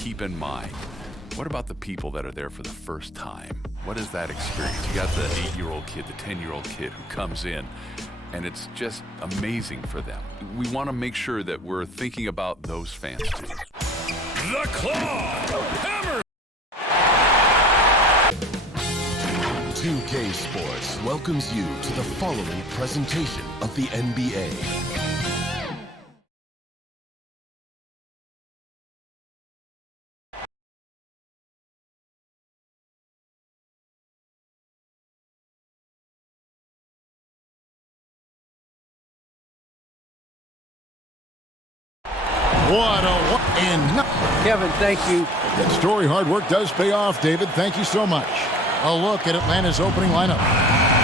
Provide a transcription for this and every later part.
keep in mind, what about the people that are there for the first time? What is that experience? You got the 8-year-old kid, the 10-year-old kid who comes in, and it's just amazing for them. We want to make sure that we're thinking about those fans too. The Claw Hammer. 2K Sports welcomes you to the following presentation of the NBA. What a and Kevin, thank you. that story, hard work does pay off, David. Thank you so much. A look at Atlanta's opening lineup.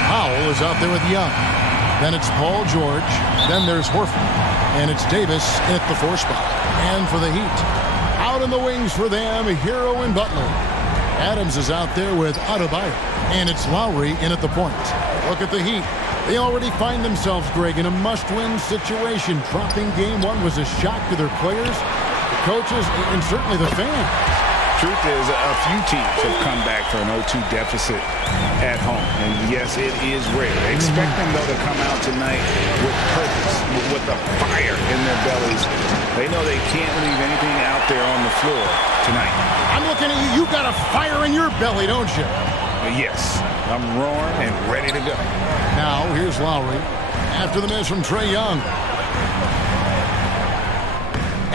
Powell is out there with Young. Then it's Paul George. Then there's Horford. And it's Davis at the 4 spot. And for the Heat, out in the wings for them, Hero and Butler. Adams is out there with Adebayo. And it's Lowry in at the point. Look at the Heat. They already find themselves, Greg, in a must-win situation. Dropping game 1 was a shock to their players, the coaches, and certainly the fans. Truth is, a few teams have come back for an 0-2 deficit at home. And yes, it is rare. Expect them, though, to come out tonight with purpose, with a fire in their bellies. They know they can't leave anything out there on the floor tonight. I'm looking at you. You've got a fire in your belly, don't you? Yes, I'm roaring and ready to go. Now, here's Lowry. After the miss from Trae Young.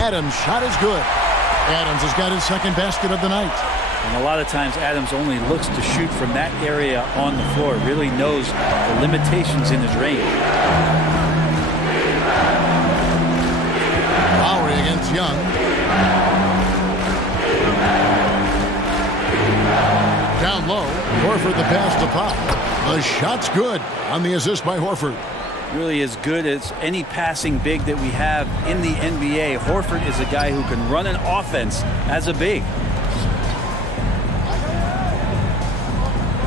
Adams' shot is good. Adams has got his second basket of the night. And a lot of times Adams only looks to shoot from that area on the floor. Really knows the limitations in his range. Lowry against Young. Down low. Horford the pass to Pop. The shot's good on the assist by Horford. Really as good as any passing big that we have in the NBA. Horford is a guy who can run an offense as a big.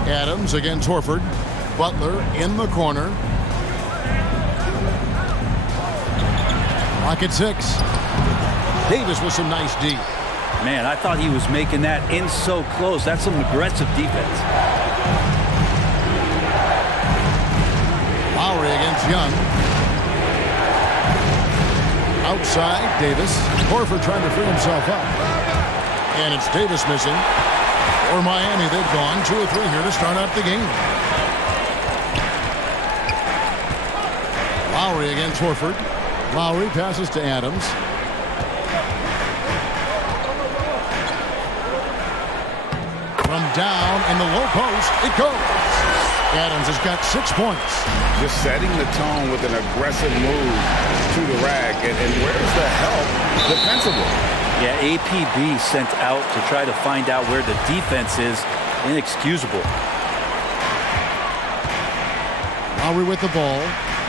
Adams against Horford. Butler in the corner. Clock at 6. Davis with some nice D. Man, I thought he was making that in so close. That's some aggressive defense. Lowry against Young. Outside, Davis. Horford trying to free himself up. And it's Davis missing. For Miami, they've gone 2 or 3 here to start out the game. Lowry against Horford. Lowry passes to Adams. From down in the low post, it goes. Adams has got 6 points. Just setting the tone with an aggressive move to the rack. And where's the help defensively? Yeah, APB sent out to try to find out where the defense is. Inexcusable. Lowry with the ball.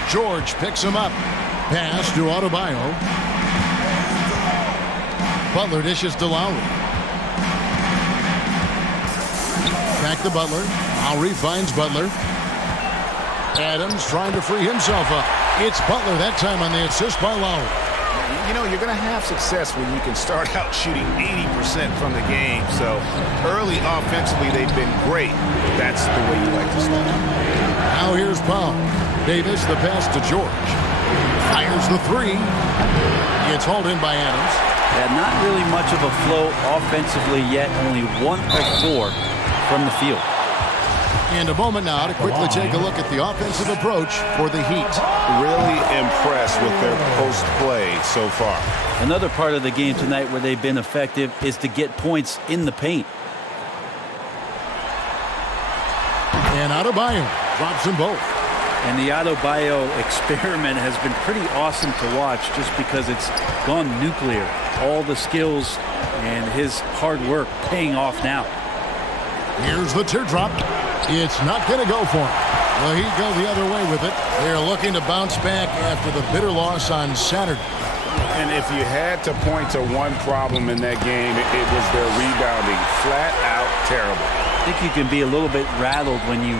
George picks him up. Pass to Adebayo. Butler dishes to Lowry. Back to Butler. Lowry finds Butler. Adams trying to free himself up. It's Butler that time on the assist by Lowry. You know, you're going to have success when you can start out shooting 80% from the game. So early offensively, they've been great. That's the way you like to start. Now here's Powell. Davis, the pass to George. Fires the 3. It's hauled in by Adams. Yeah, not really much of a flow offensively yet. Only 1 of 4 from the field. And a moment now to quickly take a look at the offensive approach for the Heat. Really impressed with their post play so far. Another part of the game tonight where they've been effective is to get points in the paint. And Adebayo drops them both. And the Adebayo experiment has been pretty awesome to watch just because it's gone nuclear. All the skills and his hard work paying off now. Here's the teardrop. It's not going to go for him. The Heat go the other way with it. They're looking to bounce back after the bitter loss on Saturday. And if you had to point to one problem in that game, it was their rebounding. Flat out terrible. I think you can be a little bit rattled when you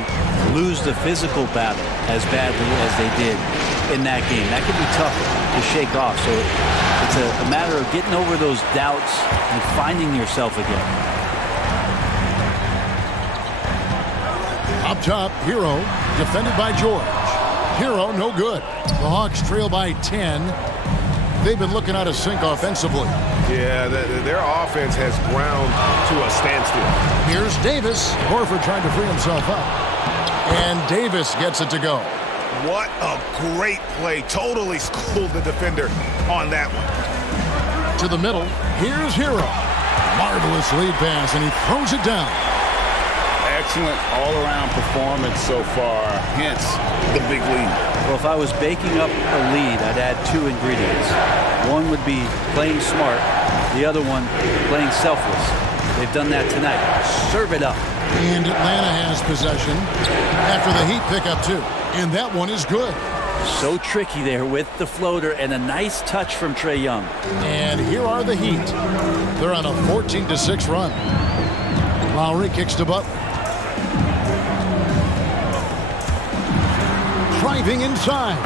lose the physical battle as badly as they did in that game. That can be tough to shake off. So It's a matter of getting over those doubts and finding yourself again. Up top, Hero, defended by George. Hero, no good. The Hawks trail by 10. They've been looking out of sync offensively. Yeah, their offense has ground to a standstill. Here's Davis. Horford trying to free himself up. And Davis gets it to go. What a great play. Totally schooled the defender on that one. To the middle. Here's Hero. Marvelous lead pass, and he throws it down. Excellent all-around performance so far, hence the big lead. Well, if I was baking up a lead, I'd add two ingredients. One would be playing smart. The other one, playing selfless. They've done that tonight. Serve it up. And Atlanta has possession after the Heat pick up two. And that one is good. So tricky there with the floater and a nice touch from Trae Young. And here are the Heat. They're on a 14-6 run. Lowry kicks to Butler. Driving inside.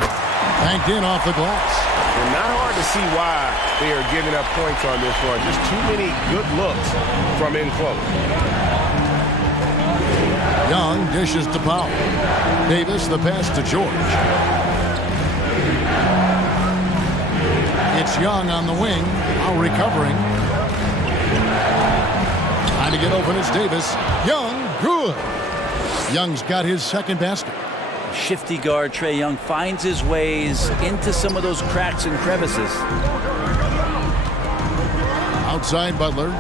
Banked in off the glass. And not hard to see why they are giving up points on this one. Just too many good looks from in close. Young dishes to Powell. Davis the pass to George. It's Young on the wing. Now recovering. Trying to get open. It's Davis. Young, good. Young's got his second basket. Shifty guard Trae Young finds his ways into some of those cracks and crevices. Outside Butler.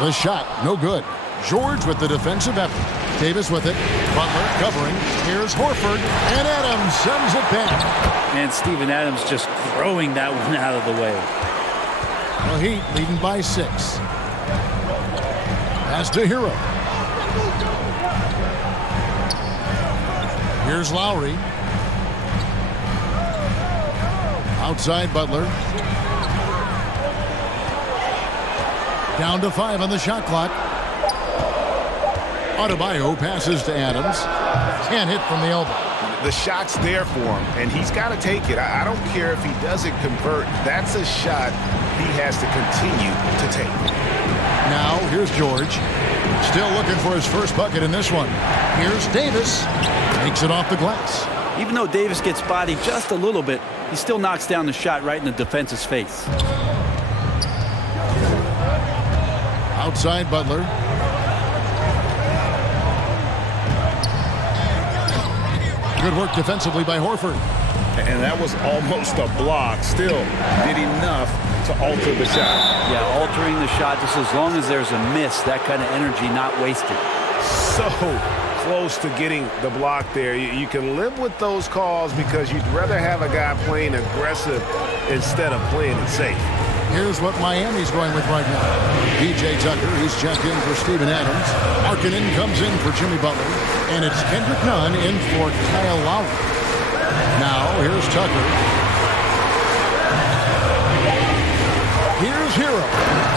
The shot, no good. George with the defensive effort. Davis with it. Butler covering. Here's Horford. And Adams sends it back. And Steven Adams just throwing that one out of the way. The Heat leading by 6. Pass to Hero. Here's Lowry. Outside Butler. Down to 5 on the shot clock. Adebayo passes to Adams. Can't hit from the elbow. The shot's there for him, and he's got to take it. I don't care if he doesn't convert. That's a shot he has to continue to take. Now, here's George. Still looking for his first bucket in this one. Here's Davis. Makes it off the glass. Even though Davis gets bodied just a little bit, he still knocks down the shot right in the defense's face. Outside Butler. Good work defensively by Horford. And that was almost a block. Still did enough to alter the shot. Yeah, altering the shot just as long as there's a miss. That kind of energy not wasted. So close to getting the block there. You can live with those calls because you'd rather have a guy playing aggressive instead of playing it safe. Here's what Miami's going with right now. PJ Tucker, who's checked in for Steven Adams. Markkanen comes in for Jimmy Butler. And it's Kendrick Nunn in for Kyle Lowry. Now, here's Tucker. Here's Hero.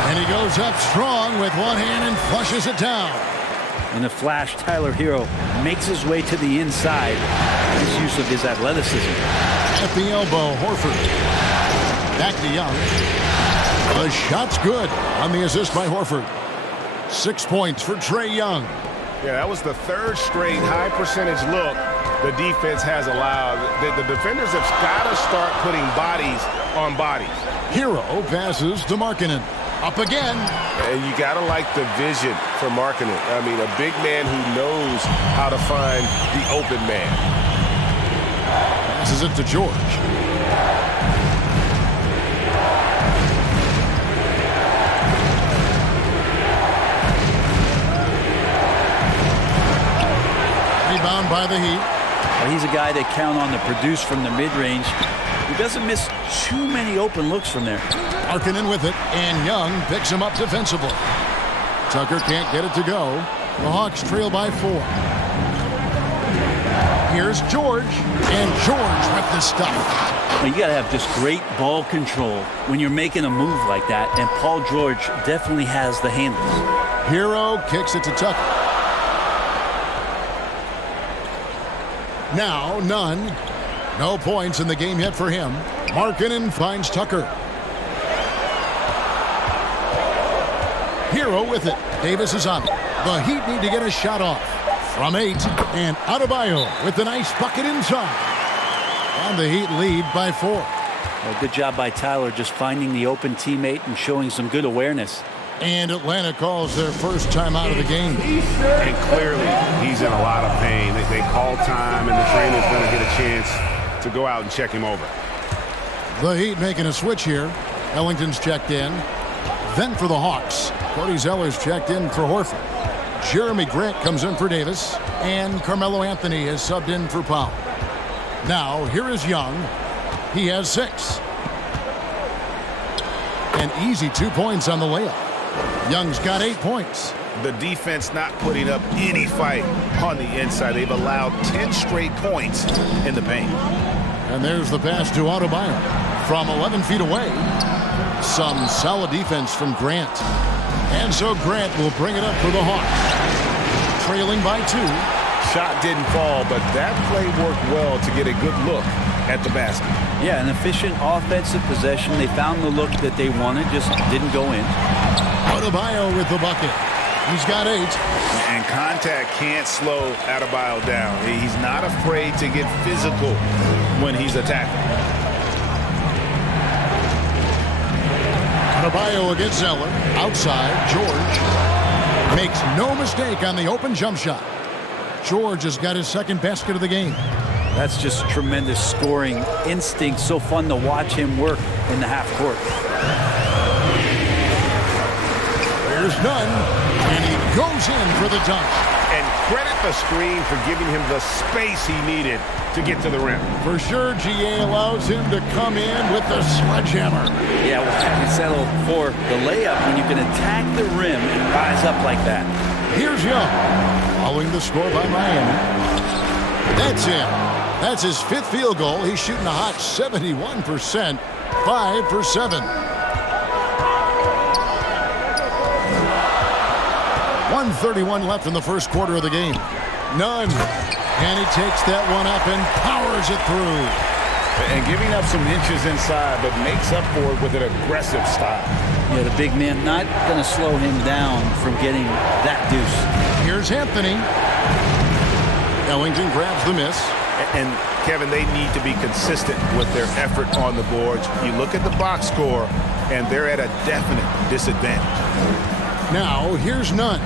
And he goes up strong with one hand and flushes it down. In a flash, Tyler Hero makes his way to the inside. His use of his athleticism. At the elbow, Horford. Back to Young. The shot's good on the assist by Horford. 6 points for Trae Young. Yeah, that was the third straight high percentage look the defense has allowed. The defenders have got to start putting bodies on bodies. Hero passes to Markkanen. Up again. And you got to like the vision for Markkanen. I mean, a big man who knows how to find the open man. Passes it to George. Rebound by the Heat. Well, he's a guy they count on to produce from the mid-range. He doesn't miss too many open looks from there. Markkanen with it, and Young picks him up defensively. Tucker can't get it to go. The Hawks trail by 4. Here's George, and George with the stuff. Well, you got to have just great ball control when you're making a move like that, and Paul George definitely has the handles. Hero kicks it to Tucker. Now none. No points in the game yet for him. Markkanen finds Tucker. Hero with it. Davis is on it. The Heat need to get a shot off. From 8, and Adebayo with the nice bucket inside. And the Heat lead by 4. Well, good job by Tyler just finding the open teammate and showing some good awareness. And Atlanta calls their first time out of the game. And clearly, he's in a lot of pain. They call time, and the trainer's going to get a chance to go out and check him over. The Heat making a switch here. Ellington's checked in. Then for the Hawks, Cody Zeller's checked in for Horford. Jeremy Grant comes in for Davis, and Carmelo Anthony is subbed in for Powell. Now, here is Young. He has 6. An easy 2 points on the layup. Young's got 8 points. The defense not putting up any fight on the inside. They've allowed 10 straight points in the paint. And there's the pass to Adebayo from 11 feet away. Some solid defense from Grant. And so Grant will bring it up for the Hawks. Trailing by 2. Shot didn't fall, but that play worked well to get a good look at the basket. Yeah, an efficient offensive possession. They found the look that they wanted, just didn't go in. Adebayo with the bucket. He's got 8. And contact can't slow Adebayo down. He's not afraid to get physical when he's attacking. Adebayo against Zeller. Outside, George makes no mistake on the open jump shot. George has got his second basket of the game. That's just tremendous scoring instinct. So fun to watch him work in the half court. There's none, and he goes in for the dunk. And credit the screen for giving him the space he needed to get to the rim. For sure, GA allows him to come in with the sledgehammer. Yeah, we'll have to settle for the layup when you can attack the rim and rise up like that. Here's Young, following the score by Miami. That's it. That's his 5th field goal. He's shooting a hot 71%, 5 for 7. 1:31 left in the first quarter of the game. None. And he takes that one up and powers it through. And giving up some inches inside, but makes up for it with an aggressive style. Yeah, the big man not going to slow him down from getting that deuce. Here's Anthony. Ellington grabs the miss. And, Kevin, they need to be consistent with their effort on the boards. You look at the box score, and they're at a definite disadvantage. Now, here's Nunn.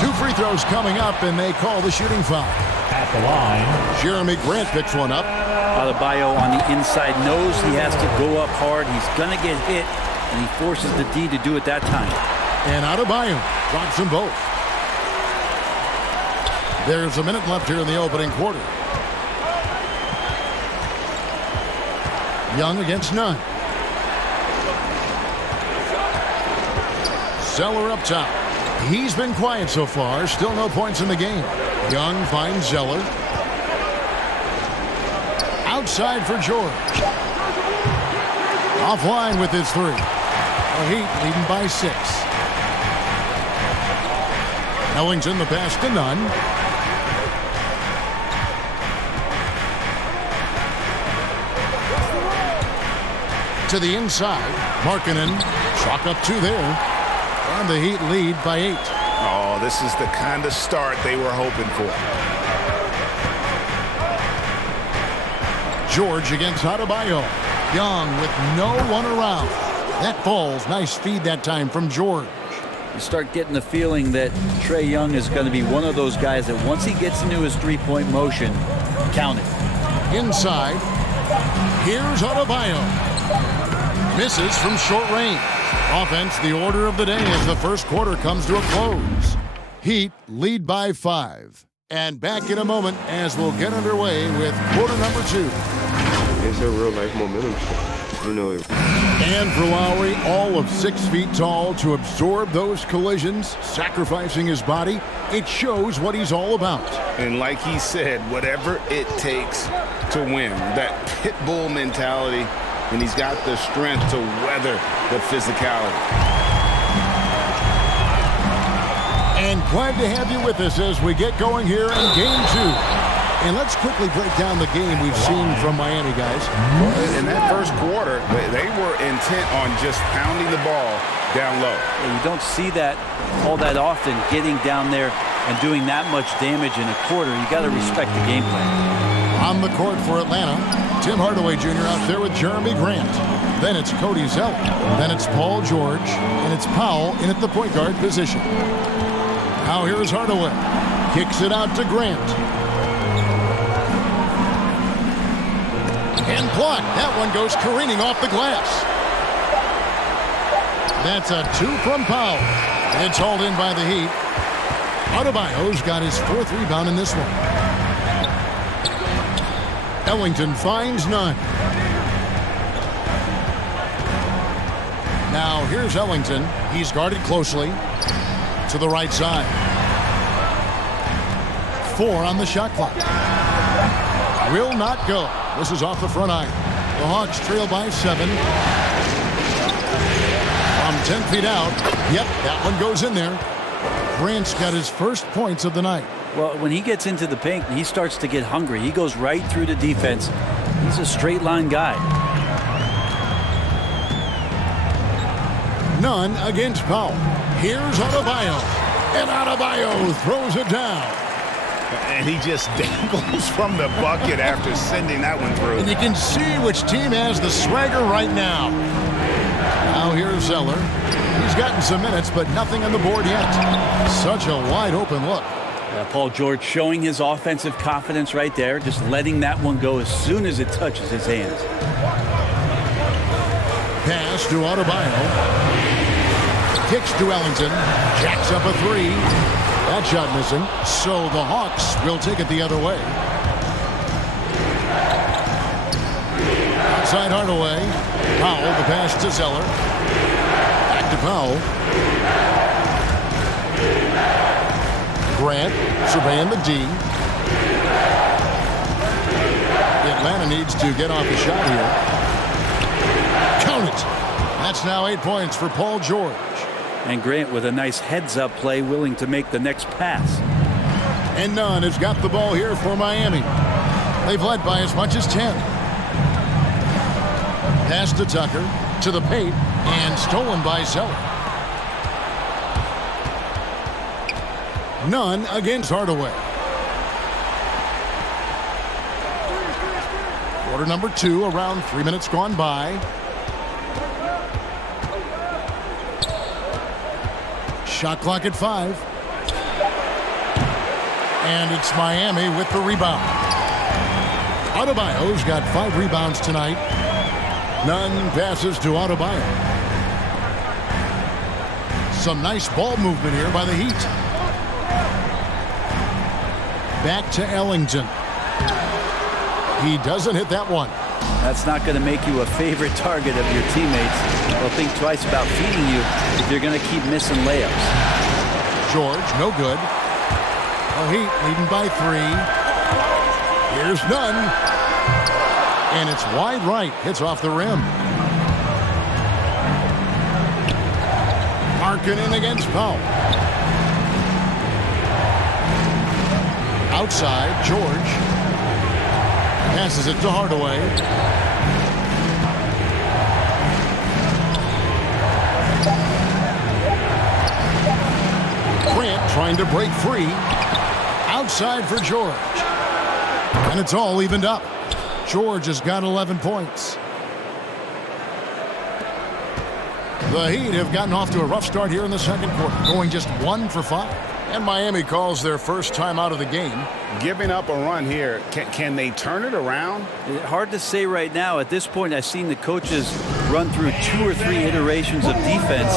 2 free throws coming up, and they call the shooting foul. At the line, Jeremy Grant picks one up. Adebayo on the inside knows he has to go up hard. He's going to get hit, and he forces the D to do it that time. And Adebayo drops them both. There's a minute left here in the opening quarter. Young against Nunn. Zeller up top. He's been quiet so far. Still no points in the game. Young finds Zeller. Outside for George. Offline with his 3. The Heat leading by 6. Ellington the pass to Nunn. To the inside. Markkanen. Chalk up 2 there. And the Heat lead by 8. Oh, this is the kind of start they were hoping for. George against Adebayo. Young with no one around. That falls. Nice feed that time from George. You start getting the feeling that Trae Young is going to be one of those guys that once he gets into his three-point motion, count it. Inside. Here's Adebayo. Misses from short range. Offense, the order of the day as the first quarter comes to a close. Heat lead by 5. And back in a moment as we'll get underway with quarter number 2. It's a real-life momentum shift. You know it. And for Lowry, all of 6 feet tall to absorb those collisions, sacrificing his body, it shows what he's all about. And like he said, whatever it takes to win, that pit bull mentality, and he's got the strength to weather the physicality. And glad to have you with us as we get going here in Game 2. And let's quickly break down the game we've seen from Miami, guys. Well, in that first quarter, they were intent on just pounding the ball down low. Yeah, you don't see that all that often, getting down there and doing that much damage in a quarter. You got to respect the game plan. On the court for Atlanta, Tim Hardaway Jr. out there with Jeremy Grant. Then it's Cody Zeller. Then it's Paul George. And it's Powell in at the point guard position. Now here's Hardaway. Kicks it out to Grant. And blocked. That one goes careening off the glass. That's a 2 from Powell. It's hauled in by the Heat. Adebayo's got his 4th rebound in this one. Ellington finds none. Now here's Ellington. He's guarded closely to the right side. 4 on the shot clock. Will not go. This is off the front iron. The Hawks trail by 7. From 10 feet out. Yep, that one goes in there. Grant's got his first points of the night. Well, when he gets into the paint, he starts to get hungry. He goes right through the defense. He's a straight line guy. None against Powell. Here's Adebayo. And Adebayo throws it down. And he just dangles from the bucket after sending that one through. And you can see which team has the swagger right now. Now here's Zeller. He's gotten some minutes, but nothing on the board yet. Such a wide open look. Paul George showing his offensive confidence right there, just letting that one go as soon as it touches his hands. Pass to Adebayo. Kicks to Ellington. Jacks up a 3. That shot missing. So the Hawks will take it the other way. Outside Hardaway. Powell, the pass to Zeller. Back to Powell. Grant surveying the D. Atlanta needs to get off the shot here. Count it. That's now 8 points for Paul George. And Grant with a nice heads-up play, willing to make the next pass. And Nunn has got the ball here for Miami. They've led by as much as 10. Pass to Tucker, to the paint, and stolen by Zeller. Nunn against Hardaway. Quarter number 2, around 3 minutes gone by. Shot clock at 5. And it's Miami with the rebound. Adebayo's got 5 rebounds tonight. Nunn passes to Adebayo. Some nice ball movement here by the Heat. Back to Ellington. He doesn't hit that one. That's not going to make you a favorite target of your teammates. They'll think twice about feeding you if you're going to keep missing layups. George, no good. The Heat leading by 3. Here's Nunn. And it's wide right. Hits off the rim. Markkanen against Powell. Outside, George. Passes it to Hardaway. Grant trying to break free. Outside for George. And it's all evened up. George has got 11 points. The Heat have gotten off to a rough start here in the second quarter, going just 1 for 5. And Miami calls their first time out of the game. Giving up a run here, can they turn it around? Hard to say right now. At this point, I've seen the coaches run through 2 or 3 iterations of defense.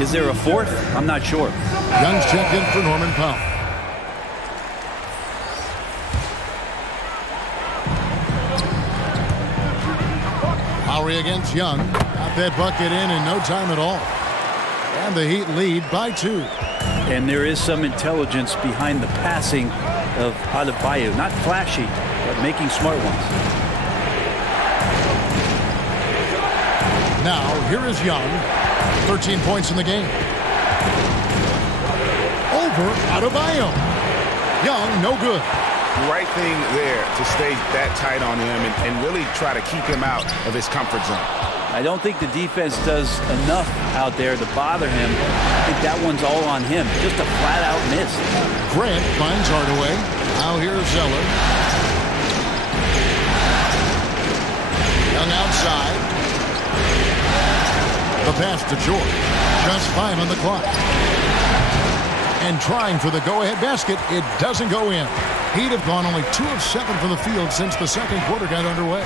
Is there a 4th? I'm not sure. Young's checked in for Norman Powell. Lowry against Young. Got that bucket in no time at all. And the Heat lead by 2. And there is some intelligence behind the passing of Adebayo. Not flashy, but making smart ones. Now, here is Young. 13 points in the game. Over Adebayo. Young, no good. Right thing there to stay that tight on him and really try to keep him out of his comfort zone. I don't think the defense does enough out there to bother him. I think that one's all on him. Just a flat-out miss. Grant finds Hardaway. Now here's Zeller. Young outside. The pass to George. Just 5 on the clock. And trying for the go-ahead basket. It doesn't go in. He'd have gone only 2 of 7 from the field since the second quarter got underway.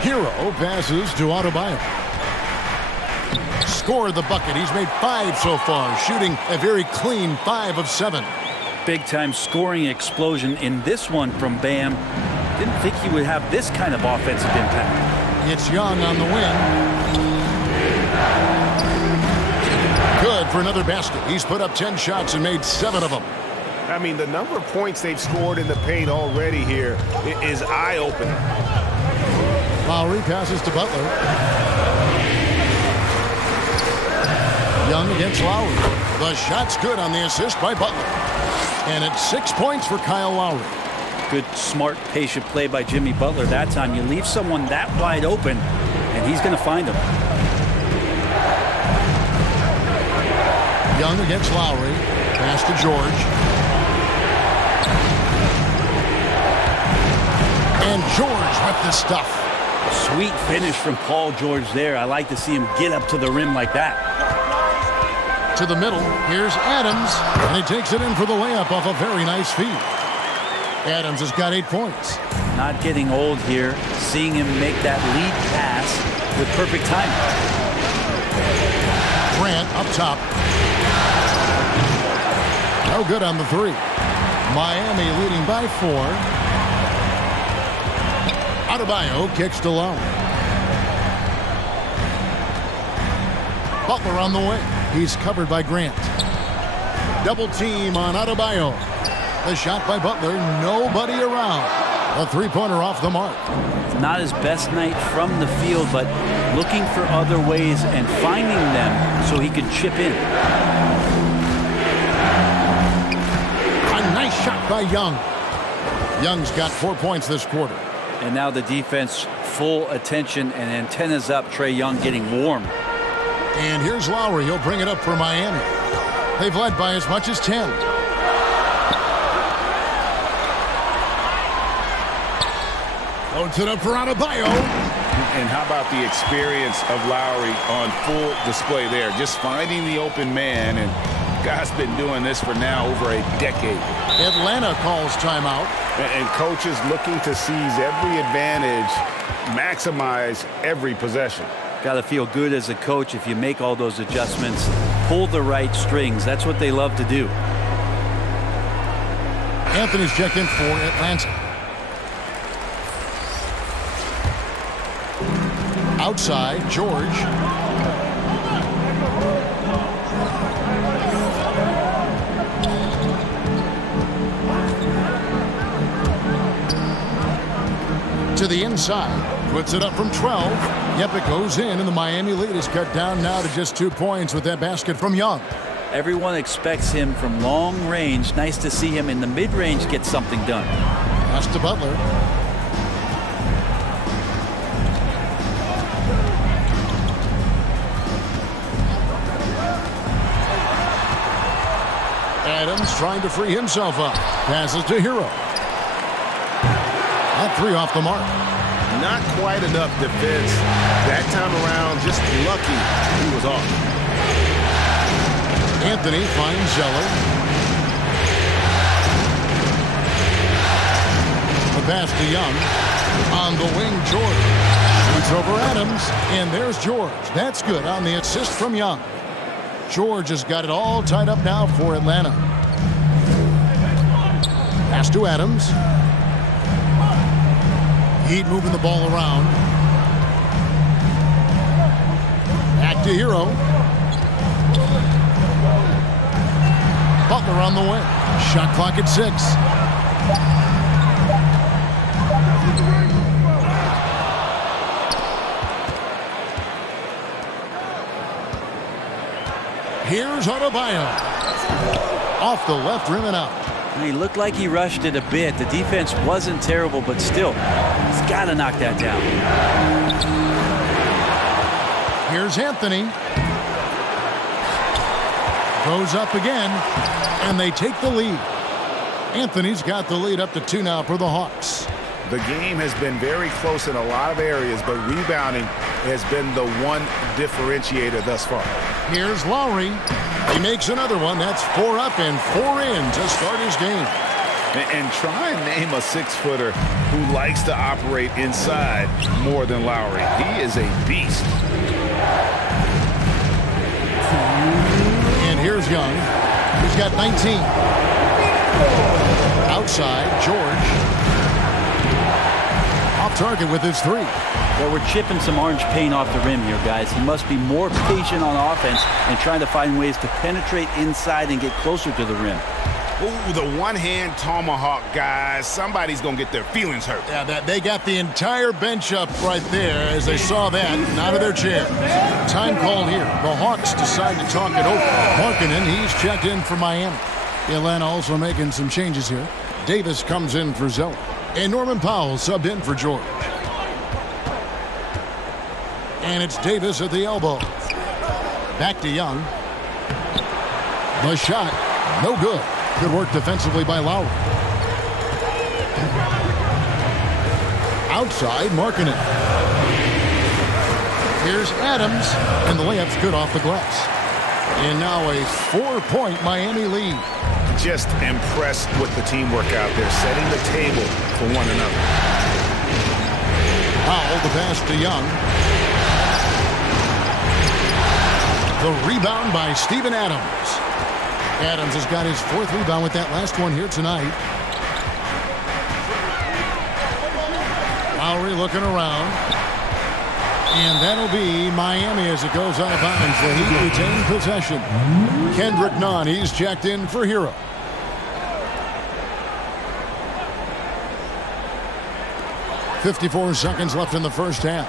Hero passes to Adebayo. Scored the bucket. He's made 5 so far, shooting a very clean 5 of 7. Big-time scoring explosion in this one from Bam. Didn't think he would have this kind of offensive impact. It's Young on the win. Good for another basket. He's put up 10 shots and made 7 of them. I mean, the number of points they've scored in the paint already here is eye-opening. Lowry passes to Butler. Young against Lowry. The shot's good on the assist by Butler. And it's 6 points for Kyle Lowry. Good, smart, patient play by Jimmy Butler that time. You leave someone that wide open, and he's going to find him. Young against Lowry. Pass to George. And George with the stuff. Sweet finish from Paul George there. I like to see him get up to the rim like that. To the middle. Here's Adams. And he takes it in for the layup off a very nice feed. Adams has got 8 points. Not getting old here. Seeing him make that lead pass with perfect timing. Grant up top. No good on the 3. Miami leading by 4. Adebayo kicks to Lowry. Butler on the way. He's covered by Grant. Double team on Adebayo. The shot by Butler. Nobody around. A 3-pointer off the mark. Not his best night from the field, but looking for other ways and finding them so he could chip in. A nice shot by Young. Young's got 4 points this quarter. And now the defense full attention and antennas up. Trae Young getting warm. And here's Lowry. He'll bring it up for Miami. They've led by as much as 10. Loads it up for Adebayo. And how about the experience of Lowry on full display there? Just finding the open man, and guy's been doing this for now over a decade. Atlanta calls timeout. And coaches looking to seize every advantage, maximize every possession. Got to feel good as a coach if you make all those adjustments. Pull the right strings. That's what they love to do. Anthony's checked in for Atlanta. Outside, George. To the inside, puts it up from 12. Yep, it goes in, and the Miami lead is cut down now to just 2 points with that basket from Young. Everyone expects him from long range. Nice to see him in the mid-range get something done. Pass to Butler. Adams trying to free himself up. Passes to Hero. That 3 off the mark. Not quite enough defense. That time around, just lucky he was off. Anthony finds Zeller. The pass to Young. On the wing, George. Shoots over Adams, and there's George. That's good on the assist from Young. George has got it all tied up now for Atlanta. Pass to Adams. Heat moving the ball around. Back to Hero. Butler on the way. Shot clock at 6. Here's Adebayo. Off the left rim and out. He looked like he rushed it a bit. The defense wasn't terrible, but still, he's got to knock that down. Here's Anthony. Goes up again, and they take the lead. Anthony's got the lead up to 2 now for the Hawks. The game has been very close in a lot of areas, but rebounding has been the one differentiator thus far. Here's Lowry. He makes another one. That's 4 up and 4 in to start his game. And try and name a 6-footer who likes to operate inside more than Lowry. He is a beast. And here's Young. He's got 19. Outside, George. Off target with his 3. Well, we're chipping some orange paint off the rim here, guys. He must be more patient on offense and trying to find ways to penetrate inside and get closer to the rim. Ooh, the one-hand tomahawk, guys. Somebody's going to get their feelings hurt. Yeah, they got the entire bench up right there as they saw that and out of their chair. Time called here. The Hawks decide to talk it over. Markkanen, he's checked in for Miami. Atlanta also making some changes here. Davis comes in for Zeller. And Norman Powell subbed in for George. And it's Davis at the elbow. Back to Young. The shot, no good. Good work defensively by Lowry. Outside, Markkanen. Here's Adams, and the layup's good off the glass. And now a 4-point Miami lead. Just impressed with the teamwork out there, setting the table for one another. Powell, the pass to Young. The rebound by Steven Adams. Adams has got his 4th rebound with that last one here tonight. Lowry looking around. And that'll be Miami as it goes out of bounds. The Heat retain possession. Kendrick Nunn, he's checked in for Hero. .54 seconds left in the first half.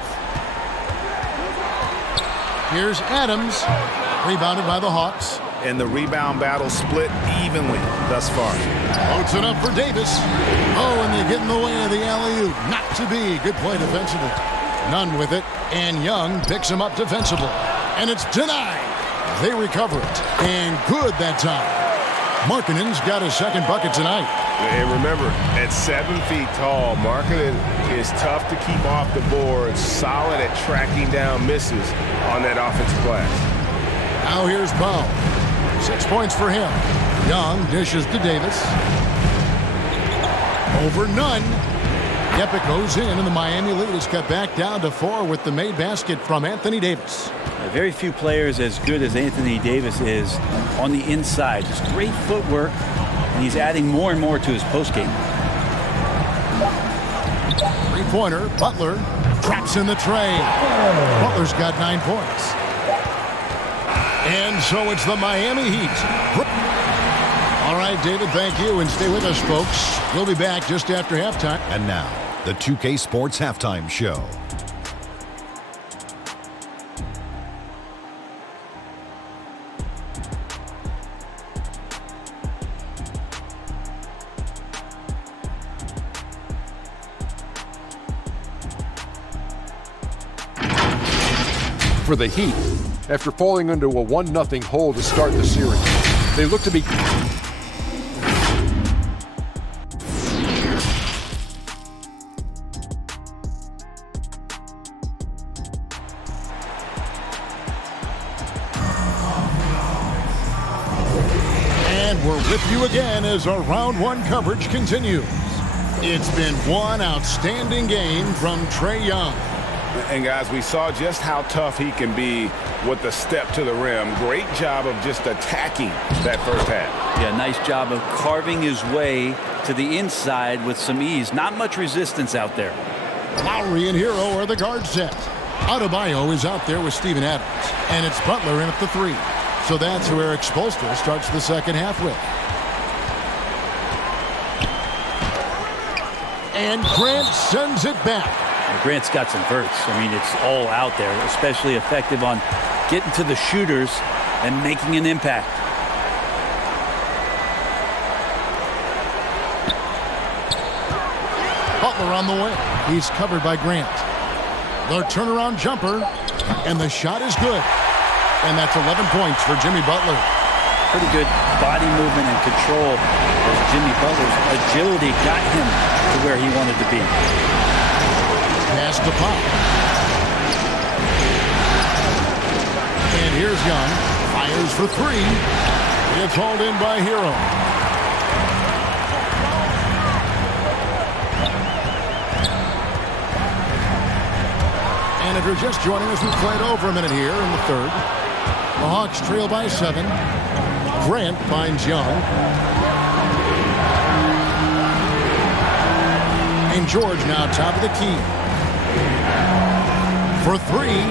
Here's Adams, rebounded by the Hawks. And the rebound battle split evenly thus far. Loads it up for Davis. Oh, and they get in the way of the alley-oop. Not to be. Good play defensively. Nunn with it, and Young picks him up defensively. And it's denied. They recover it. And good that time. Markkanen's got his 2nd bucket tonight. And remember, at 7 feet tall, Markkanen is tough to keep off the board, solid at tracking down misses on that offensive glass. Now here's Powell. 6 points for him. Young dishes to Davis. Over Nunn. Epic goes in, and the Miami lead is cut back down to 4 with the made basket from Anthony Davis. Very few players as good as Anthony Davis is on the inside. Just great footwork, and he's adding more and more to his postgame. 3-pointer, Butler traps in the tray. Butler's got 9 points. And so it's the Miami Heat. All right, David, thank you, and stay with us, folks. We'll be back just after halftime. And now, the 2K Sports Halftime Show. For the Heat, after falling into a 1-0 hole to start the series, they look to be And we're with you again as our round 1 coverage continues. It's been one outstanding game from Trae Young. And guys, we saw just how tough he can be with the step to the rim. Great job of just attacking that first half. Yeah, nice job of carving his way to the inside with some ease. Not much resistance out there. Lowry and Hero are the guard set. Adebayo is out there with Steven Adams. And it's Butler in at the 3. So that's who Eric Spoelstra starts the second half with. And Grant sends it back. Grant's got some verts. I mean, it's all out there, especially effective on getting to the shooters and making an impact. Butler on the way. He's covered by Grant. The turnaround jumper, and the shot is good. And that's 11 points for Jimmy Butler. Pretty good body movement and control as Jimmy Butler's agility got him to where he wanted to be. Pass to Pop. And here's Young. Fires for three. It's hauled in by Hero. And if you're just joining us, we've played over a minute here in the third. The Hawks trail by 7. Grant finds Young. And George now top of the key. For three.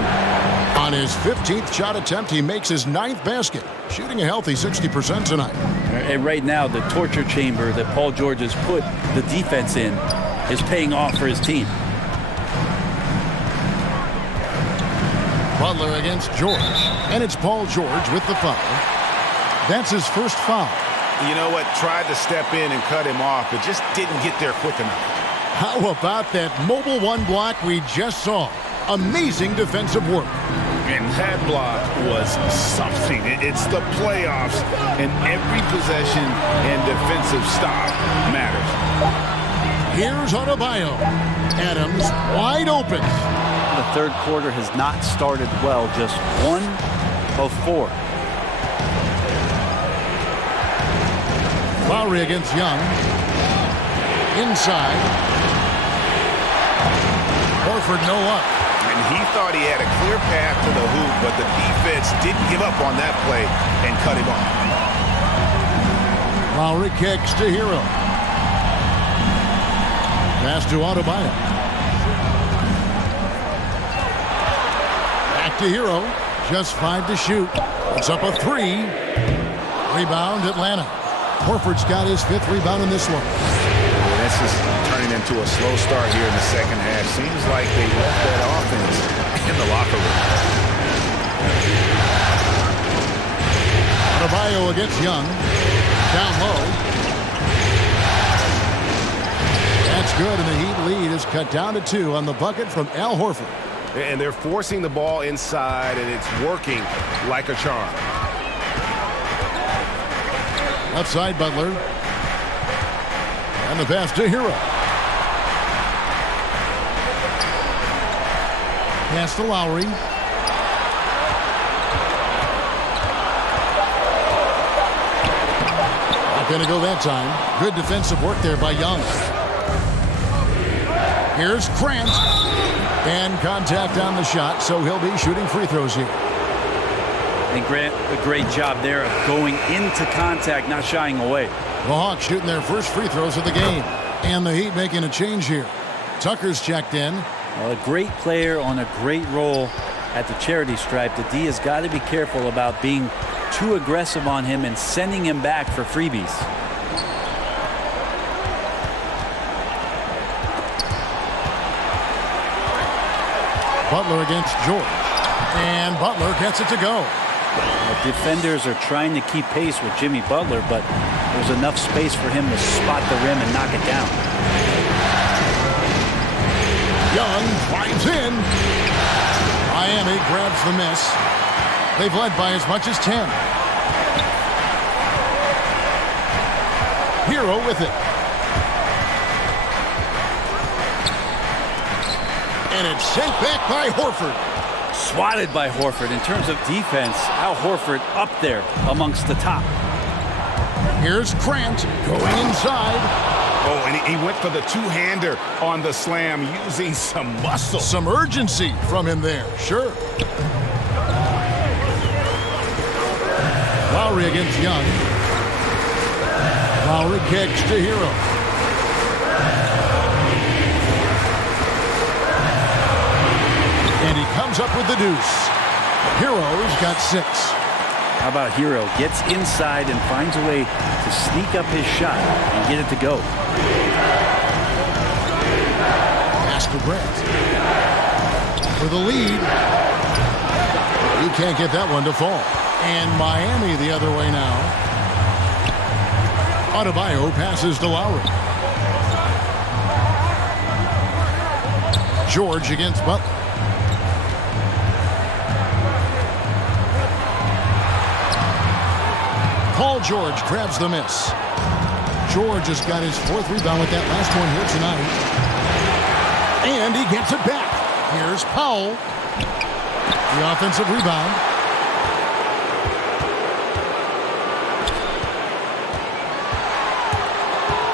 On his 15th shot attempt, he makes his 9th basket, shooting a healthy 60% tonight. And right now, the torture chamber that Paul George has put the defense in is paying off for his team. Butler against George, and it's Paul George with the foul. That's his first foul. You know what? Tried to step in and cut him off, but just didn't get there quick enough. How about that mobile one block we just saw? Amazing defensive work. And that block was something. It's the playoffs, and every possession and defensive stop matters. Here's Adebayo. Adams wide open. The third quarter has not started well, just 1 of 4. Lowry against Young. Inside. Horford no luck. And he thought he had a clear path to the hoop, but the defense didn't give up on that play and cut him off. Lowry kicks to Hero. Pass to Adebayo. Back to Hero. Just 5 to shoot. It's up a 3. Rebound Atlanta. Horford's got his 5th rebound in this one. This is turning into a slow start here in the second half. Seems like they left that offense in the locker room. Adebayo against Young. Down low. That's good, and the Heat lead is cut down to 2 on the bucket from Al Horford. And they're forcing the ball inside, and it's working like a charm. Left side, Butler. And the pass to Hero. Pass to Lowry. Not going to go that time. Good defensive work there by Young. Here's Grant. And contact on the shot, so he'll be shooting free throws here. And Grant, a great job there of going into contact, not shying away. The Hawks shooting their first free throws of the game. And the Heat making a change here. Tucker's checked in. Well, a great player on a great role at the charity stripe. The D has got to be careful about being too aggressive on him and sending him back for freebies. Butler against George. And Butler gets it to go. The defenders are trying to keep pace with Jimmy Butler, but there's enough space for him to spot the rim and knock it down. Young drives in. Miami grabs the miss. They've led by as much as 10. Hero with it. And it's sent back by Horford. Swatted by Horford. In terms of defense, Al Horford up there amongst the top. Here's Grant going inside. Oh, and he went for the two-hander on the slam using some muscle. Some urgency from him there, sure. Lowry against Young. Lowry kicks to Hero. And he comes up with the deuce. Hero's got 6. How about Hero? Gets inside and finds a way to sneak up his shot and get it to go. Pass to Grant. For the lead. He can't get that one to fall. And Miami the other way now. Adebayo passes to Lowry. George against Butler. Paul George grabs the miss. George has got his 4th rebound with that last one here tonight. And he gets it back. Here's Powell. The offensive rebound.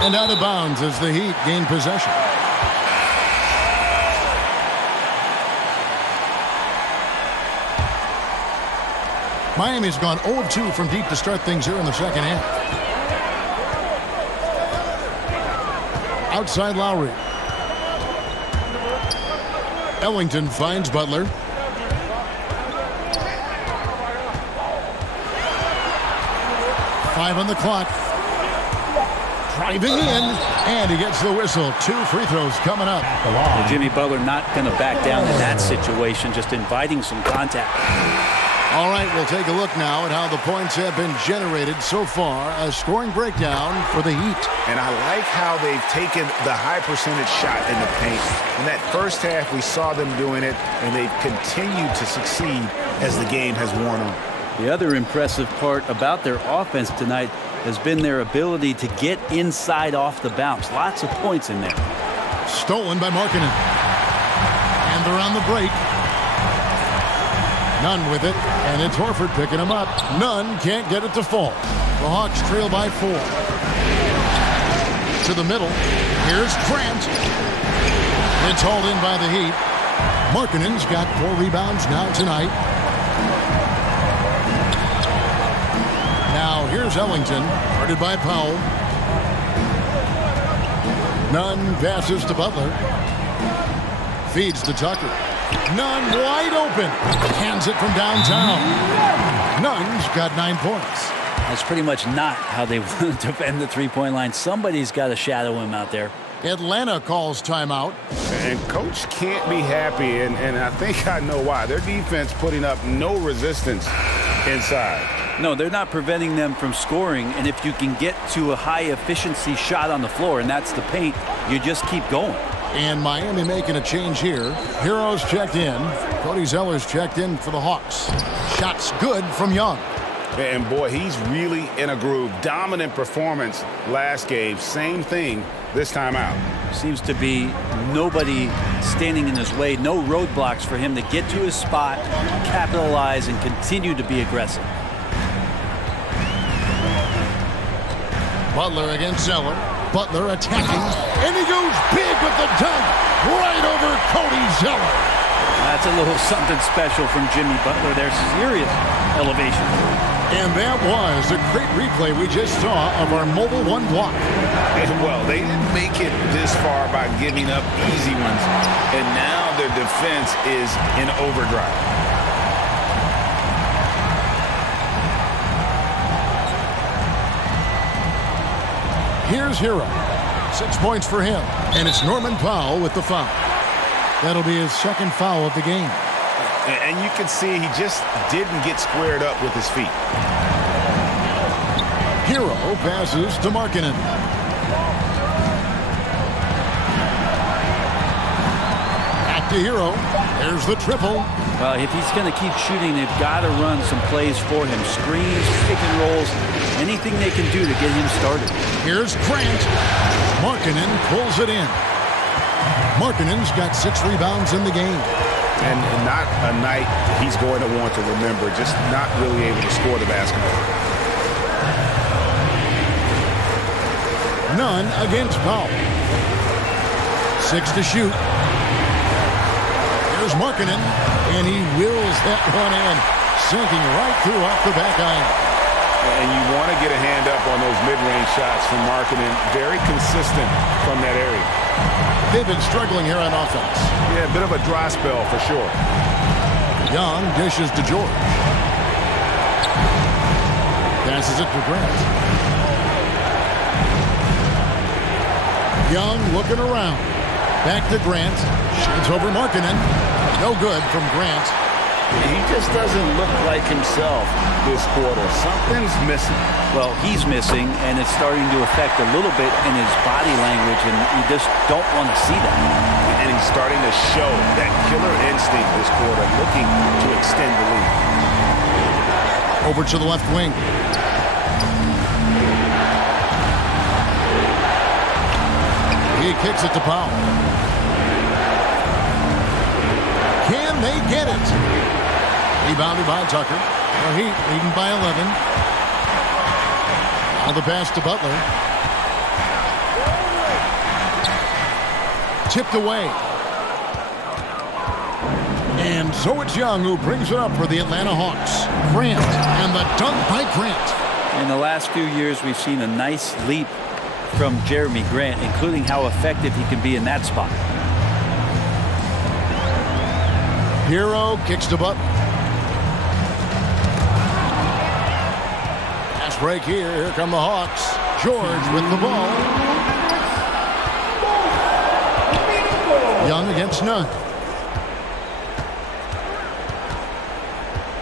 And out of bounds as the Heat gain possession. Miami's gone 0 of 2 from deep to start things here in the second half. Outside Lowry. Ellington finds Butler. Five on the clock. Driving in, and he gets the whistle. 2 free throws coming up. Well, Jimmy Butler not going to back down in that situation, just inviting some contact. All right, we'll take a look now at how the points have been generated so far. A scoring breakdown for the Heat. And I like how they've taken the high percentage shot in the paint. In that first half, we saw them doing it, and they've continued to succeed as the game has worn on. The other impressive part about their offense tonight has been their ability to get inside off the bounce. Lots of points in there. Stolen by Markkanen. And they're on the break. Nunn with it, and it's Horford picking him up. Nunn can't get it to fall. The Hawks trail by 4. To the middle. Here's Grant. It's hauled in by the Heat. Markkanen's got 4 rebounds now tonight. Now here's Ellington, guarded by Powell. Nunn passes to Butler. Feeds to Tucker. Nunn wide open. Hands it from downtown. Nunn's got 9 points. That's pretty much not how they want to defend the three-point line. Somebody's got to shadow him out there. Atlanta calls timeout. And Coach can't be happy, and I think I know why. Their defense putting up no resistance inside. No, they're not preventing them from scoring, and if you can get to a high-efficiency shot on the floor, and that's the paint, you just keep going. And Miami making a change here. Heroes checked in. Cody Zeller's checked in for the Hawks. Shots good from Young. And boy, he's really in a groove. Dominant performance last game. Same thing this time out. Seems to be nobody standing in his way. No roadblocks for him to get to his spot, capitalize, and continue to be aggressive. Butler against Zeller. Butler attacking, and he goes big with the dunk right over Cody Zeller. That's a little something special from Jimmy Butler. There's serious elevation. And that was a great replay we just saw of our Mobile One block. Well, they didn't make it this far by giving up easy ones, and now their defense is in overdrive. Here's Hero. 6 points for him. And it's Norman Powell with the foul. That'll be his 2nd foul of the game. And you can see he just didn't get squared up with his feet. Hero passes to Markkanen. Back to Hero. There's the triple. Well, if he's going to keep shooting, they've got to run some plays for him. Screens, pick and rolls, anything they can do to get him started. Here's Grant. Markkanen pulls it in. Markkanen's got 6 rebounds in the game. And not a night he's going to want to remember, just not really able to score the basketball. Nunn against Powell. 6 to shoot. Here's Markkanen, and he wills that one in, sinking right through off the back iron. And you want to get a hand up on those mid-range shots from Markkanen. Very consistent from that area. They've been struggling here on offense. Yeah, a bit of a dry spell for sure. Young dishes to George. Passes it to Grant. Young looking around. Back to Grant. Shoots over Markkanen. No good from Grant. He just doesn't look like himself this quarter. Something's missing. Well, he's missing, and it's starting to affect a little bit in his body language, and you just don't want to see that. And he's starting to show that killer instinct this quarter, looking to extend the lead. Over to the left wing. He kicks it to Powell. Can they get it? Rebounded by Tucker. The Heat leading by 11. Now the pass to Butler. Tipped away. And so it's Young who brings it up for the Atlanta Hawks. Grant, and the dunk by Grant. In the last few years, we've seen a nice leap from Jeremy Grant, including how effective he can be in that spot. Hero kicks to Butler. Pass break here. Here come the Hawks. George with the ball. Young against Nunn.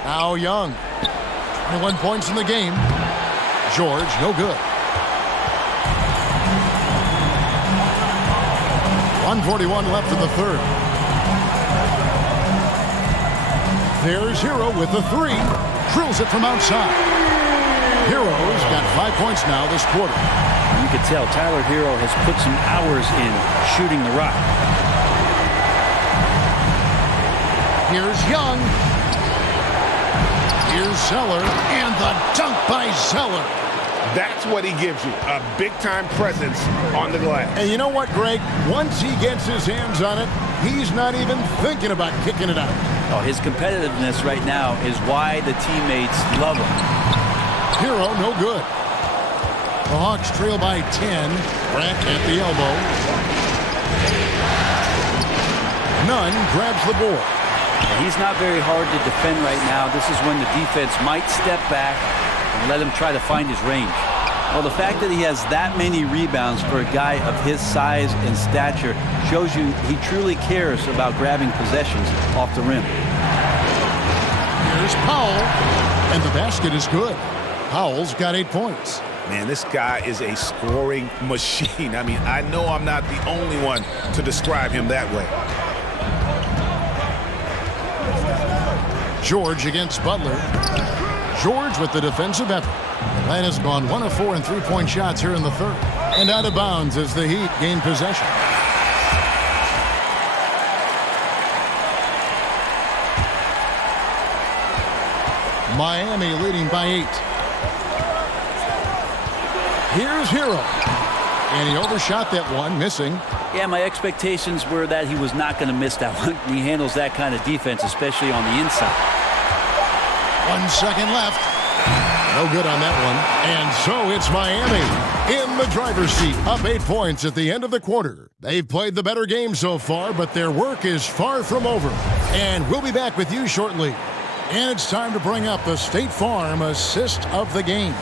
Now Young. 21 points in the game. George, no good. 1:41 left in the third. There's Hero with the three. Drills it from outside. Hero's got 5 points now this quarter. You can tell Tyler Hero has put some hours in shooting the rock. Here's Young. Here's Zeller. And the dunk by Zeller. That's what he gives you, a big-time presence on the glass. And you know what, Greg? Once he gets his hands on it, he's not even thinking about kicking it out. Oh, his competitiveness right now is why the teammates love him. Hero, no good. The Hawks trail by 10. Grant at the elbow. Nunn grabs the board. He's not very hard to defend right now. This is when the defense might step back and let him try to find his range. Well, the fact that he has that many rebounds for a guy of his size and stature shows you he truly cares about grabbing possessions off the rim. Here's Powell, and the basket is good. Powell's got 8 points. Man, this guy is a scoring machine. I mean, I know I'm not the only one to describe him that way. George against Butler. George with the defensive effort. Atlanta's gone 1 of 4 in three-point shots here in the third. And out of bounds as the Heat gain possession. Miami leading by 8. Here's Hero. And he overshot that one, missing. Yeah, my expectations were that he was not going to miss that one. He handles that kind of defense, especially on the inside. 1 second left. No good on that one. And so it's Miami in the driver's seat, up 8 points at the end of the quarter. They've played the better game so far, but their work is far from over. And we'll be back with you shortly. And it's time to bring up the State Farm assist of the game.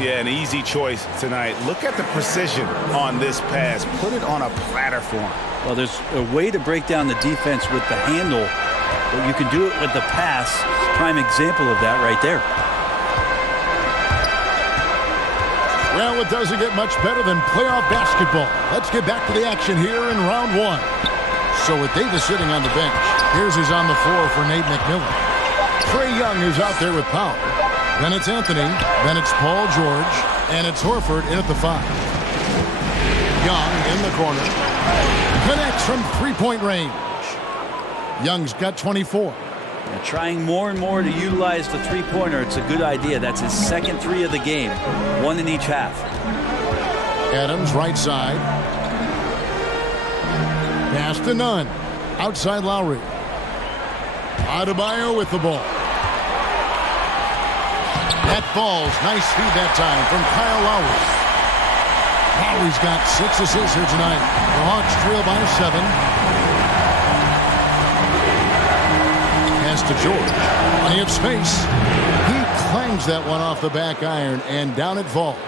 Yeah, an easy choice tonight. Look at the precision on this pass. Put it on a platter for him. Well, there's a way to break down the defense with the handle, but you can do it with the pass. Prime example of that right there. Well, it doesn't get much better than playoff basketball. Let's get back to the action here in round 1. So with Davis sitting on the bench, here's who's on the floor for Nate McMillan. Trae Young is out there with Powell. Then it's Anthony. Then it's Paul George. And it's Horford in at the 5. Young in the corner. Connects from three-point range. Young's got 24. Now, trying more and more to utilize the three-pointer. It's a good idea. That's his second 3 of the game. 1 in each half. Adams right side. Pass to Nunn. Outside Lowry. Adebayo with the ball. That falls. Nice feed that time from Kyle Lowry. Lowry's got 6 assists here tonight. The Hawks trail by 7. Pass to George. Plenty of space. He clangs that one off the back iron, and down it falls.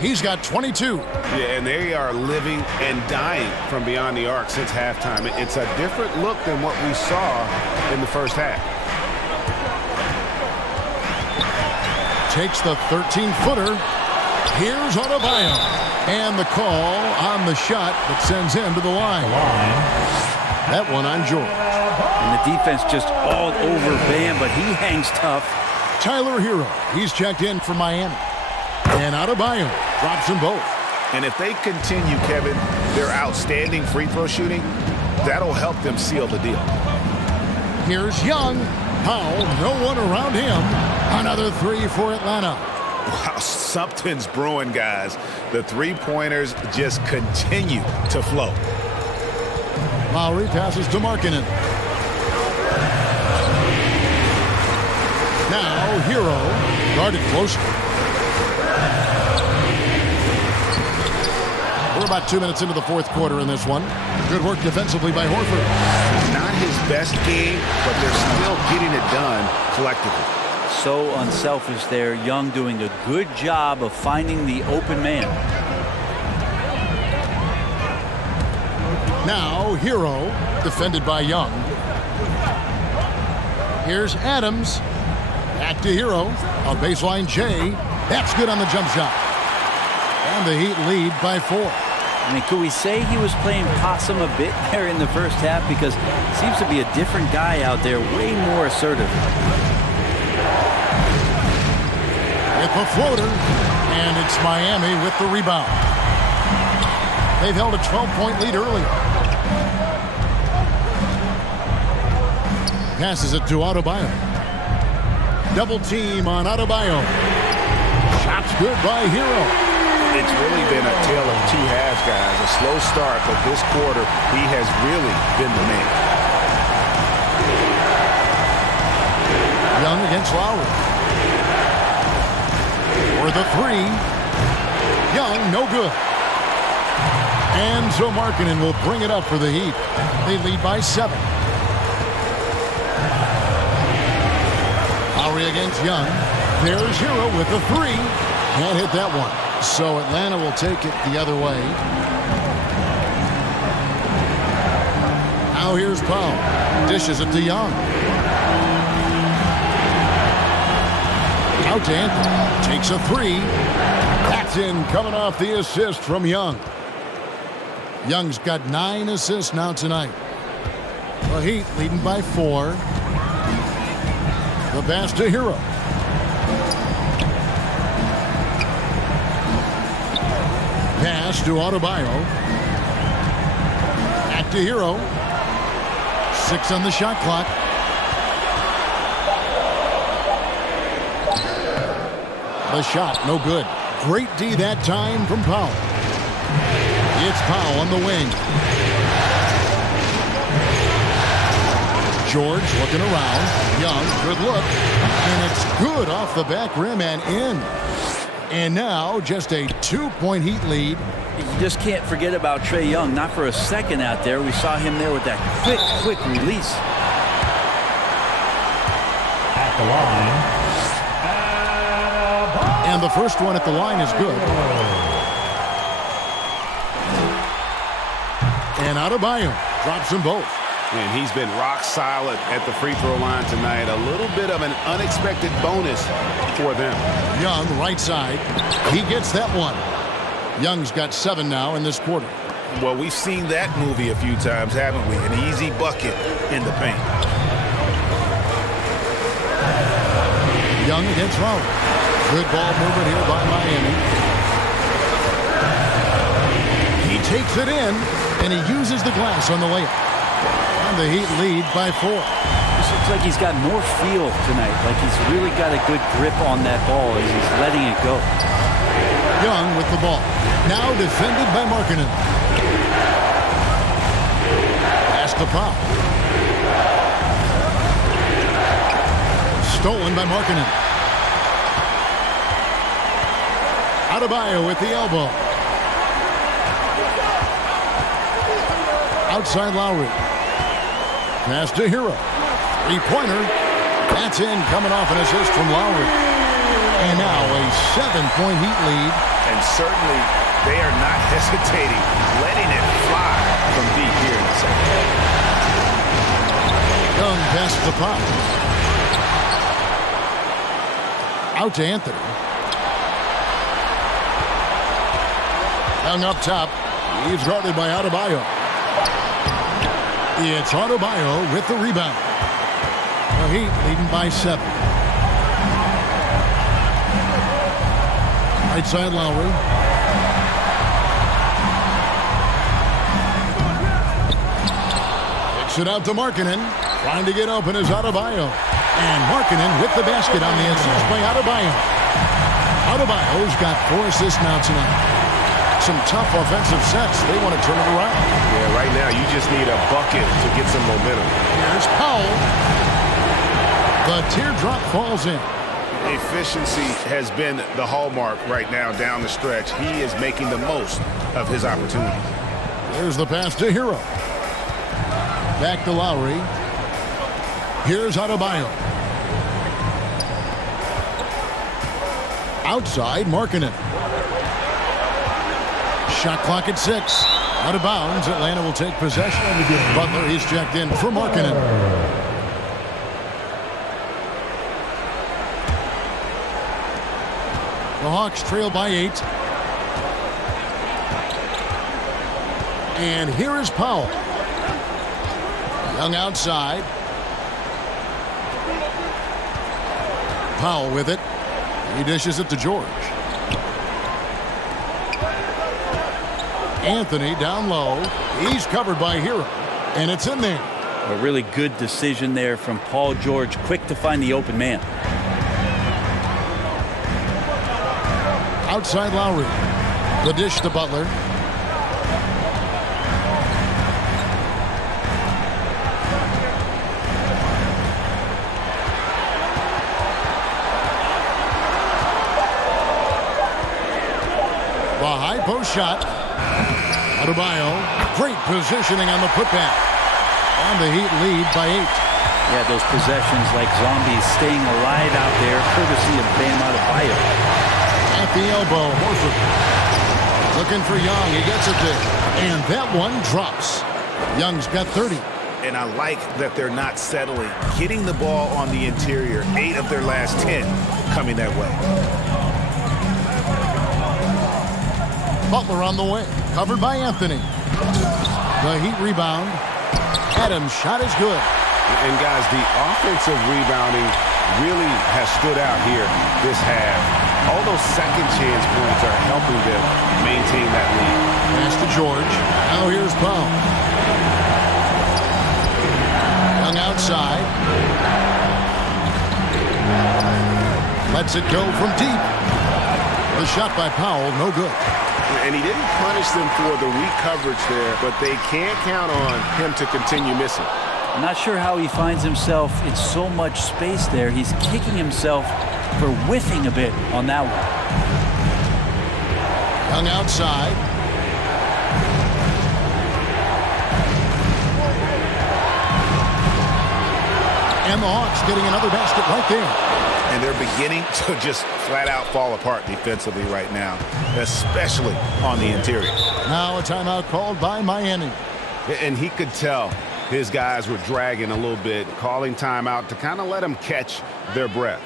He's got 22. Yeah, and they are living and dying from beyond the arc since halftime. It's a different look than what we saw in the first half. Takes the 13-footer. Here's Adebayo. And the call on the shot that sends him to the line. That one on George. And the defense just all over Bam, but he hangs tough. Tyler Hero, he's checked in for Miami. And Adebayo drops them both. And if they continue, Kevin, their outstanding free throw shooting, that'll help them seal the deal. Here's Young. Powell, no one around him. Another three for Atlanta. Wow, something's brewing, guys. The three-pointers just continue to flow. Lowry passes to Markkanen. Now Hero guarded closely. We're about 2 minutes into the fourth quarter in this one. Good work defensively by Horford. Not his best game, but they're still getting it done collectively. So unselfish there. Young doing a good job of finding the open man. Now Hero, defended by Young. Here's Adams. Back to Hero. A baseline J. That's good on the jump shot. And the Heat lead by 4. I mean, could we say he was playing possum a bit there in the first half? Because it seems to be a different guy out there, way more assertive. With the floater, and it's Miami with the rebound. They've held a 12-point lead earlier. Passes it to Adebayo. Double team on Adebayo. Shot's good by Hero. It's really been a tale of two halves, guys. A slow start, but this quarter, he has really been the man. Young against Lowry. For the three. Young, no good. And so Markkanen will bring it up for the Heat. They lead by 7. Lowry against Young. There's Hero with the three. Can't hit that one. So Atlanta will take it the other way. Now here's Powell. Dishes it to Young. Out to Anthony. Takes a three. That's in, coming off the assist from Young. Young's got 9 assists now tonight. The Heat leading by 4. The pass to Hero. Pass to Adebayo. Back to Hero. 6 on the shot clock. The shot, no good. Great D that time from Powell. It's Powell on the wing. George looking around. Young, good look. And it's good off the back rim and in. And now just a 2-point Heat lead. You just can't forget about Trae Young. Not for a second out there. We saw him there with that quick release. At the line. And the first one at the line is good. And Adebayo drops them both. And he's been rock solid at the free throw line tonight. A little bit of an unexpected bonus for them. Young, right side. He gets that one. Young's got 7 now in this quarter. Well, we've seen that movie a few times, haven't we? An easy bucket in the paint. Young against Lowry. Good ball movement here by Miami. He takes it in, and he uses the glass on the layup. And the Heat lead by 4. This looks like he's got more feel tonight. Like he's really got a good grip on that ball as he's letting it go. Young with the ball. Now defended by Markkanen. Pass to Powell. Stolen by Markkanen. Adebayo with the elbow. Outside Lowry. Pass to Hero. 3-pointer. That's in, coming off an assist from Lowry. And now a 7-point Heat lead. And certainly they are not hesitating, letting it fly from deep here in the second. Young passes the pop. Out to Anthony. Young up top. He's guarded by Adebayo. It's Adebayo with the rebound. The Heat leading by 7. Right side Lowry. Kicks it out to Markkanen. Trying to get open is Adebayo. And Markkanen with the basket on the assist by Adebayo. Adebayo's got 4 assists now tonight. Some tough offensive sets. They want to turn it around. Yeah, right now you just need a bucket to get some momentum. Here's Powell. The teardrop falls in. Efficiency has been the hallmark right now down the stretch. He is making the most of his opportunities. There's the pass to Hero. Back to Lowry. Here's Adebayo. Outside, Markkanen. Shot clock at 6. Out of bounds. Atlanta will take possession. Butler, he's checked in for Markkanen. The Hawks trail by 8. And here is Powell. Young outside. Powell with it. He dishes it to George. Anthony down low. He's covered by Hero. And it's in there. A really good decision there from Paul George. Quick to find the open man. Outside Lowry. The dish to Butler. The high post shot. Adebayo. Great positioning on the putback. And the Heat lead by 8. Yeah, those possessions like zombies staying alive out there, courtesy of Bam Adebayo. At the elbow, Horford. Looking for Young. He gets it there. And that one drops. Young's got 30. And I like that they're not settling. Getting the ball on the interior. 8 of their last 10 coming that way. Butler on the way. Covered by Anthony. The Heat rebound. Adams' shot is good. And guys, the offensive rebounding really has stood out here this half. All those second chance points are helping them maintain that lead. Pass to George. Now here's Powell. Young outside. Lets it go from deep. The shot by Powell, no good. And he didn't punish them for the weak coverage there, but they can't count on him to continue missing. I'm not sure how he finds himself in so much space there. He's kicking himself for whiffing a bit on that one. Young outside. And the Hawks getting another basket right there. And they're beginning to just flat out fall apart defensively right now, especially on the interior. Now a timeout called by Miami. And he could tell his guys were dragging a little bit, calling timeout to kind of let them catch their breath.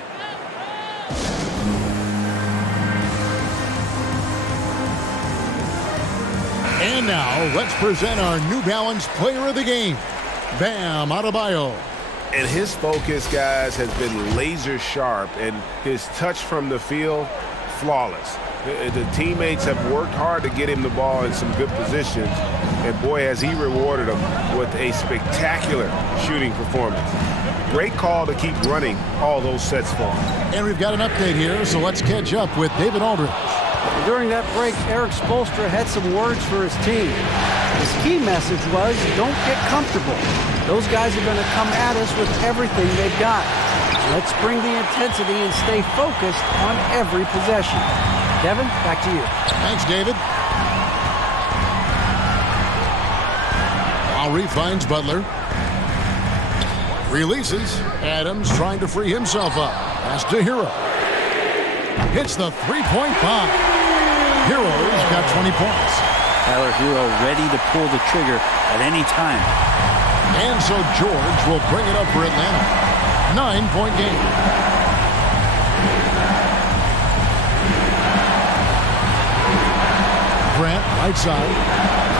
And now let's present our New Balance Player of the Game, Bam Adebayo. And his focus, guys, has been laser sharp, and his touch from the field, flawless. The teammates have worked hard to get him the ball in some good positions, and boy, has he rewarded them with a spectacular shooting performance. Great call to keep running all those sets for him. And we've got an update here, so let's catch up with David Aldridge. During that break, Eric Spoelstra had some words for his team. His key message was, don't get comfortable. Those guys are going to come at us with everything they've got. Let's bring the intensity and stay focused on every possession. Kevin, back to you. Thanks, David. Lowry finds Butler. Releases. Adams trying to free himself up. Pass to Hero. hits the three-point bomb. Hero's got 20 points. Tyler Hero ready to pull the trigger at any time. And so George will bring it up for Atlanta. 9-point game. Grant, right side.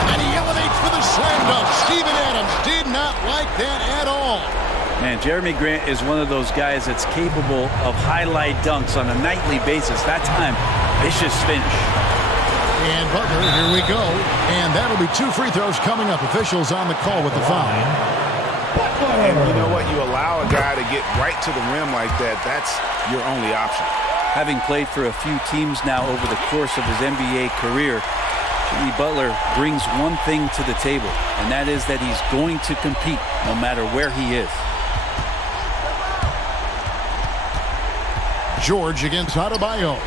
And he elevates for the slam dunk. Steven Adams did not like that at all. Man, Jeremy Grant is one of those guys that's capable of highlight dunks on a nightly basis. That time, vicious finish. And Butler, here we go. And that'll be 2 free throws coming up. Officials on the call with the foul. And you know what? You allow a guy to get right to the rim like that. That's your only option. Having played for a few teams now over the course of his NBA career, Jimmy Butler brings one thing to the table, and that is that he's going to compete no matter where he is. George against Adebayo.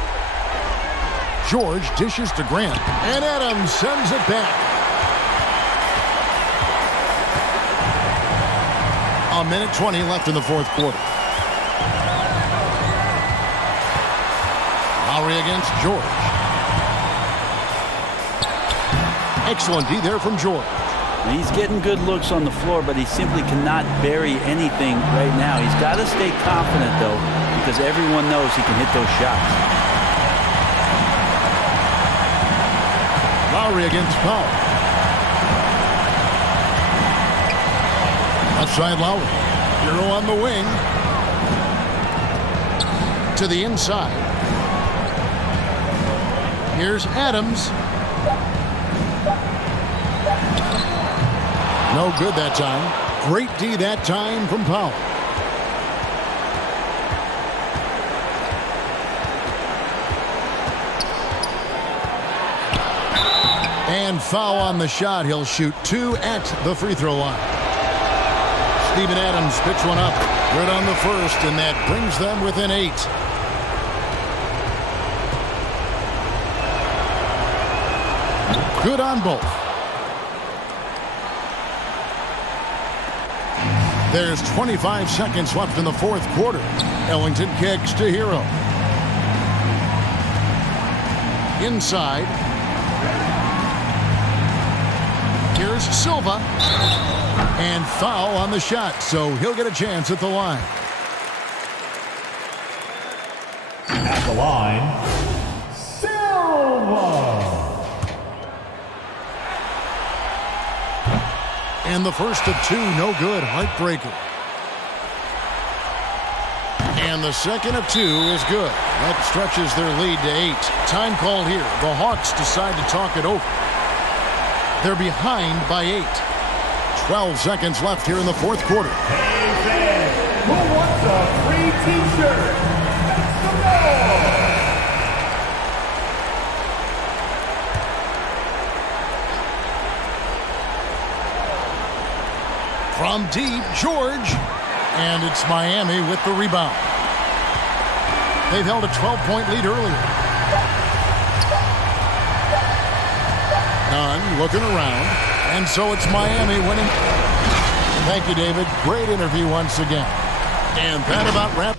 George dishes to Grant, and Adams sends it back. A minute 20 left in the fourth quarter. Lowry against George. Excellent D there from George. He's getting good looks on the floor, but he simply cannot bury anything right now. He's got to stay confident, though, because everyone knows he can hit those shots. Lowry against Powell. Outside Lowry. Hero on the wing. To the inside. Here's Adams. No good that time. Great D that time from Powell. And foul on the shot. He'll shoot 2 at the free throw line. Steven Adams picks one up. Good on the first, and that brings them within 8. Good on both. There's 25 seconds left in the fourth quarter. Ellington kicks to Hero. Inside. Here's Silva. And foul on the shot, so he'll get a chance at the line. At the line, Silva. And the first of 2, no good. Heartbreaker. And the second of 2 is good. That stretches their lead to 8. Time called here. The Hawks decide to talk it over. They're behind by 8. 12 seconds left here in the fourth quarter. Hey, fans, who wants a free t-shirt? Make some noise! From deep, George. And it's Miami with the rebound. They've held a 12-point lead earlier. Nunn looking around. And so it's Miami winning. Thank you, David. Great interview once again. And that about wraps